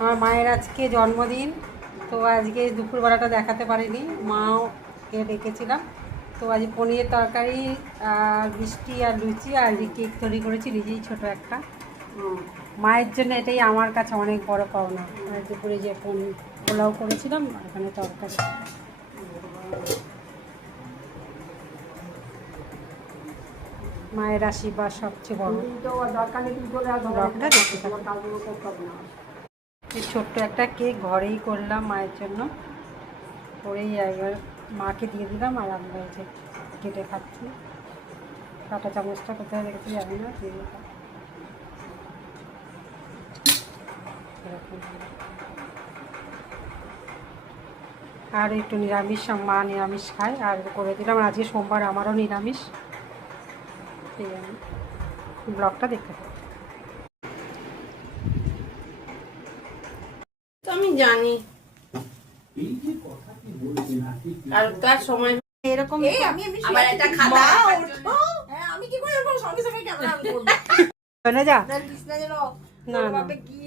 আমার মায়ের আজকে জন্মদিন, তো আজকে দুপুরবেলাটা দেখাতে পারিনি, মাকে ডেকেছিলাম। তো আজ পনিরের তরকারি আর মিষ্টি আর লুচি আর কেক তৈরি করেছি নিজেই ছোট একটা। মায়ের জন্য এটাই আমার কাছে অনেক বড় পাওনা। আর দুপুরে যে পোলাও করেছিলাম, এখানে তরকারি। মায়ের আশীর্বাদ সবচেয়ে বড়। ব্লগটা দেখতে থাকুন। ছোট্ট একটা কেক ঘরেই করলাম মায়ের জন্য, করেই একবার মাকে দিয়ে দিলাম। আর আমরা এই যে কেটে খাচ্ছি। কাঁটা চামচটা কোথায় রেখেছি জানি না, দিয়ে দিলাম। আর একটু নিরামিষ, মা নিরামিষ খায়, আর করে দিলাম। আজকে সোমবার, আমারও নিরামিষ। সেই আমি ব্লগটা দেখতে পাবো। আমি জানি আর তার সময় এরকম আবার একটা খাতা উঠো। হ্যাঁ, আমি কি করে সঙ্গে সঙ্গে ক্যামেরা অন করব? না যা কৃষ্ণা যেন না কি